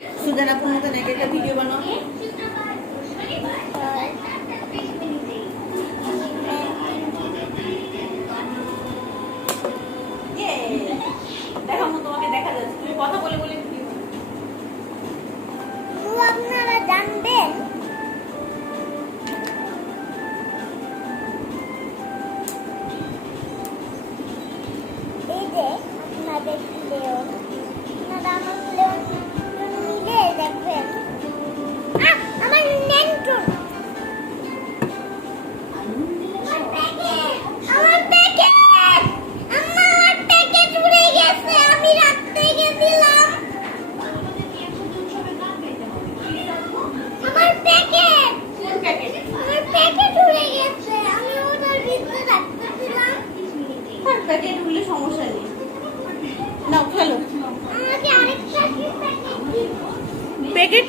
সুজানা আপনার মতন একটা ভিডিও বানাও। দেখাবো তোমাকে, দেখা যাচ্ছে তুমি কথা বলে বলে আপনারা জানবেন এই যে আপনাদের লেন আপনারা আমার লেন মিলে দেখবেন আমার নেন্টুন আমার প্যাকেট আম্মা আমার প্যাকেট উড়ে গেছে আমি রাখতে গেছিলাম আমার প্যাকেট কোন প্যাকেট? আমার প্যাকেট উড়ে গেছে আমি ওটার ভিতরে রাখতেছিলাম প্যাকেট উঠলে সমস্যা নেই, নাও খেলো। আমাকে আরেকটা প্যাকেট প্যাকেট